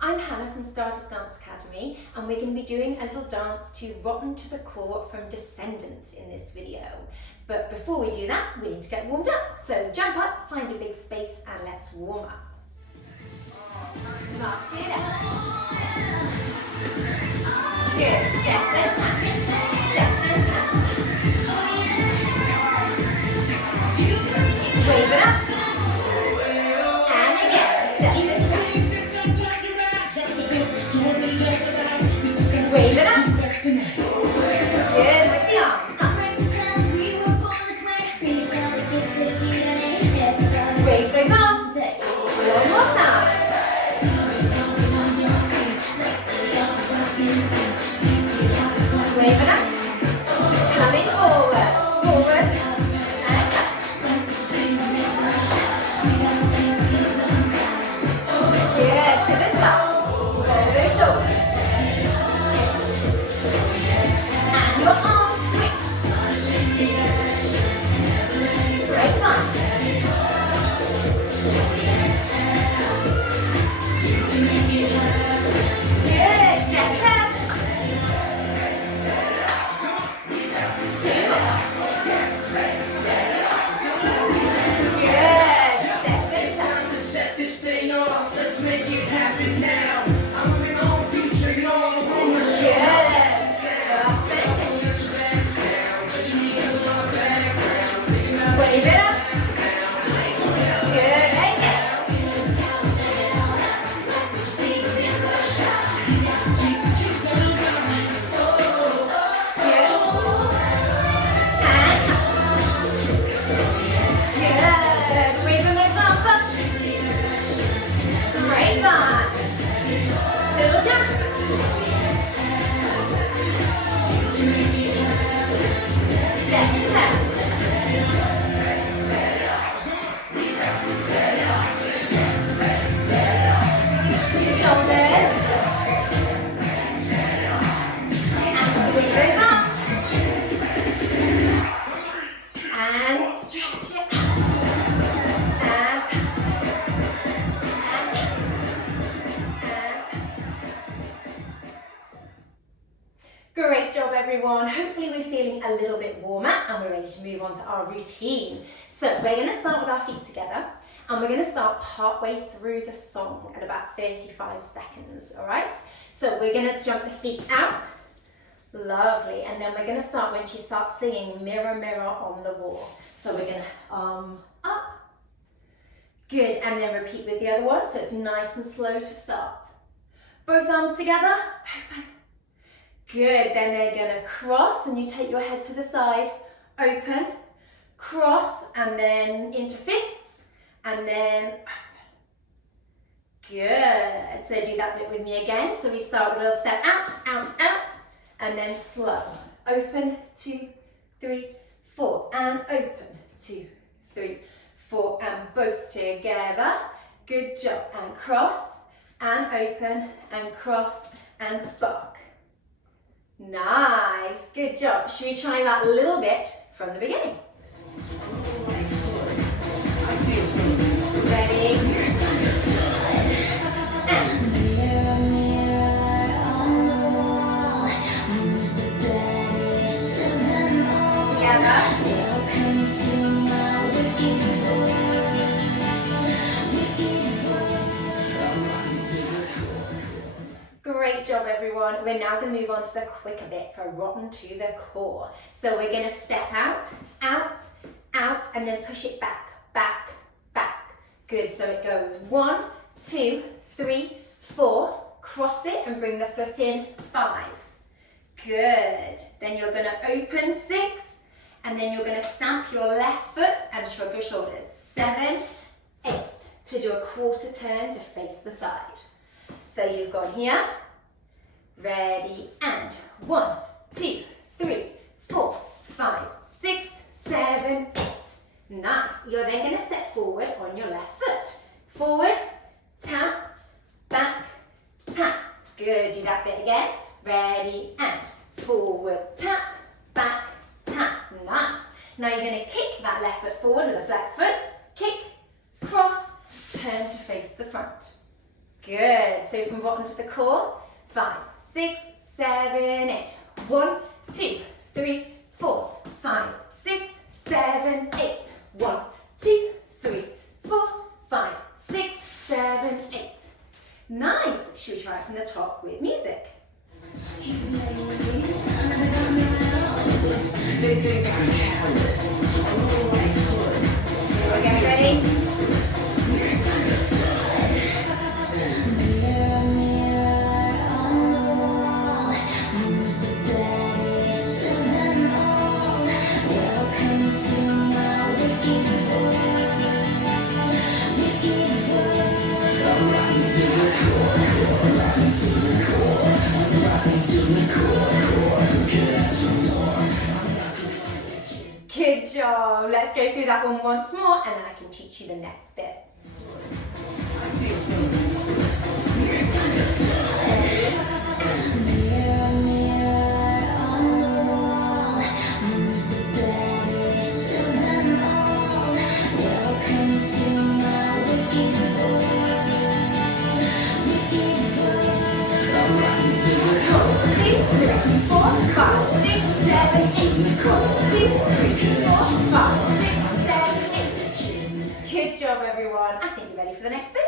I'm Hannah from Stardust Dance Academy, and we're going to be doing a little dance to Rotten to the Core from Descendants in this video. But before we do that, we need to get warmed up. So jump up, find a big space, and let's warm up. March it up. Good. Step and tap. Step and tap. Wave it up. And again. Step and tap. Wave it up. Good with the arm. Up. Wave those arms. One more time. Wave it up. Coming forward. Forward. And up. Good. To the side. Roll those shoulders. And your arms switch. Great fun. Good. Step, tap. Two. Good. Step and tap. Set this thing off, let's make it happen now. I'm in my own future, you know I'm a rumor. Wave it up. Good. Again. Good. Waving those arms up. Great fun. Little jump. Step, tap. Shoulders. And swing those arms. And stretch it out. And great job, everyone. Hopefully we're feeling a little bit warmer and we're ready to move on to our routine. So we're going to start with our feet together, and we're going to start partway through the song at about 35 seconds, all right? So we're going to jump the feet out. Lovely. And then we're going to start when she starts singing Mirror, Mirror on the Wall. So we're going to up. Good. And then repeat with the other one. So it's nice and slow to start. Both arms together. Open. Good. Then they're going to cross, and you take your head to the side. Open. Cross, and then into fists, and then open. Good. So do that bit with me again. So we start with a little step out, out, out, and then slow. Open, 2, 3, 4, and open, 2, 3, 4, and both together. Good job. And cross, and open, and cross, and spark. Nice. Good job. Should we try that a little bit from the beginning? Ready? Together. Great job, everyone. We're now going to move on to the quicker bit for Rotten to the Core. So we're going to step out, out, out, and then push it back, back, back. Good. So it goes 1, 2, 3, 4. Cross it and bring the foot in. 5. Good. Then you're going to open 6, and then you're going to stamp your left foot and shrug your shoulders. 7, 8. To do a quarter turn to face the side. So you've gone here. Ready, and 1, 2, 3, 4, 5, 6, 7, 8. Nice. You're then going to step forward on your left foot. Forward, tap, back, tap. Good. Do that bit again. Ready, and forward, tap, back, tap. Nice. Now you're going to kick that left foot forward with a flex foot. Kick, cross, turn to face the front. Good. So from bottom to the core. 5, 6, 7, 8. 1, 2, 3, 4, 5, 6, 7, 8. 1, 2, 3, 4, 5, 6, 7, 8. Nice. Should we try it from the top with music? They think I'm careless. Okay, ready? Good job. Let's go through that one once more and then I can teach you the next bit. Good job, everyone. I think you're ready for the next bit.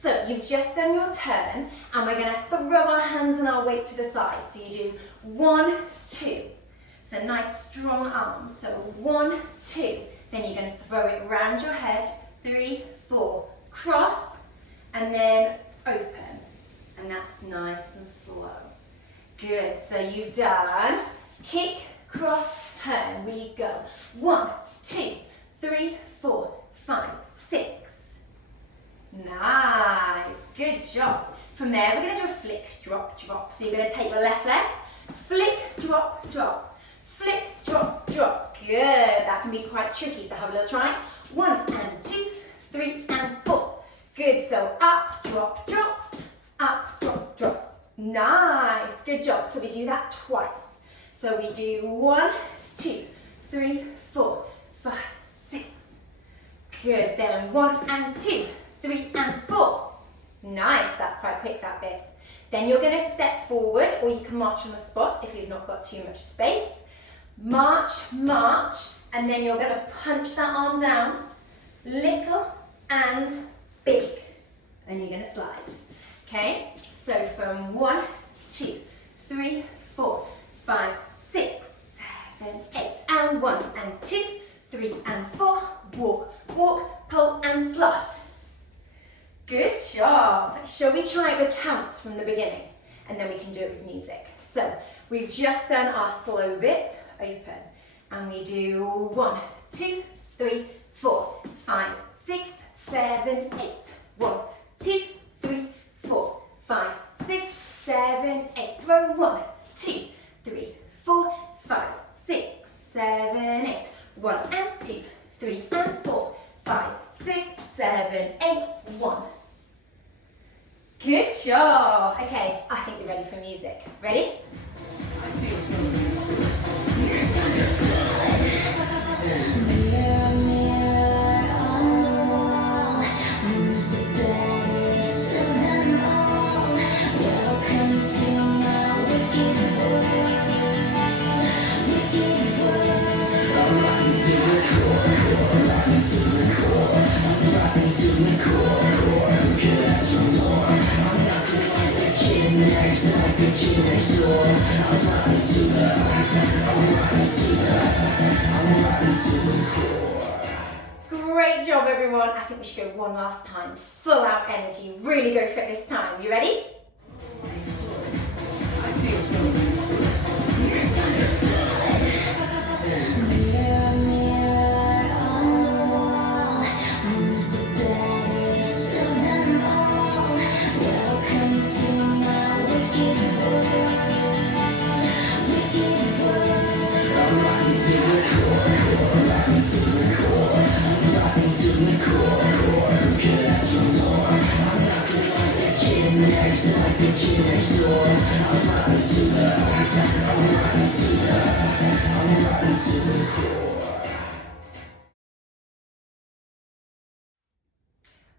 So you've just done your turn and we're going to throw our hands and our weight to the side. So you do 1, 2. So nice strong arms. So 1, 2. Then you're going to throw it around your head. 3, 4. Cross and then open. And that's nice and slow. Good. So you've done kick, cross, turn. We go 1, 2, 3, 4, 5, 6. Nice. Good job. From there, we're going to do a flick, drop, drop. So you're going to take your left leg, flick, drop, drop. Flick, drop, drop. Good. That can be quite tricky, so have a little try. 1 and 2, 3 and 4. Good. So up, drop, drop. Up, drop, drop. Nice. Good job. So we do that twice. So we do 1, 2, 3, 4, 5, 6. Good. Then 1 and 2, 3 and 4. Nice. That's quite quick, that bit. Then you're going to step forward, or you can march on the spot if you've not got too much space. March, march, and then you're going to punch that arm down, little and big, and you're going to slide. Okay? So from 1, 2, 3, 4, 5, 6, 7, 8, and 1 and 2, 3 and 4. Walk, walk, pull, and slide. Good job. Shall we try it with counts from the beginning? And then we can do it with music. So we've just done our slow bit, open. And we do 1, 2, 3, 4, 5, 6, 7, 8. 1, 2, 3, 4, 5, 6, 7, 8. Throw 1, 2, 3, 4, 5, 6, 7, 8. 1 and 2, 3 and 4, 5, 6, 7, 8. 1. Good job. Okay, I think you're ready for music. Ready? I feel so useless. Great job, everyone. I think we should go one last time. Full out energy. Really go for it this time. You ready? I feel so useless.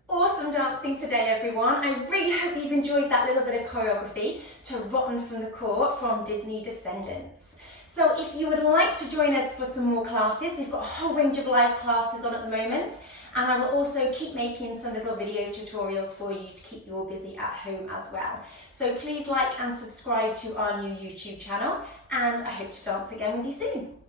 Awesome dancing today, everyone. I really hope you've enjoyed that little bit of choreography to Rotten from the Court from Disney Descendants. So if you would like to join us for some more classes, we've got a whole range of live classes on at the moment, and I will also keep making some little video tutorials for you to keep you all busy at home as well. So please like and subscribe to our new YouTube channel, and I hope to dance again with you soon.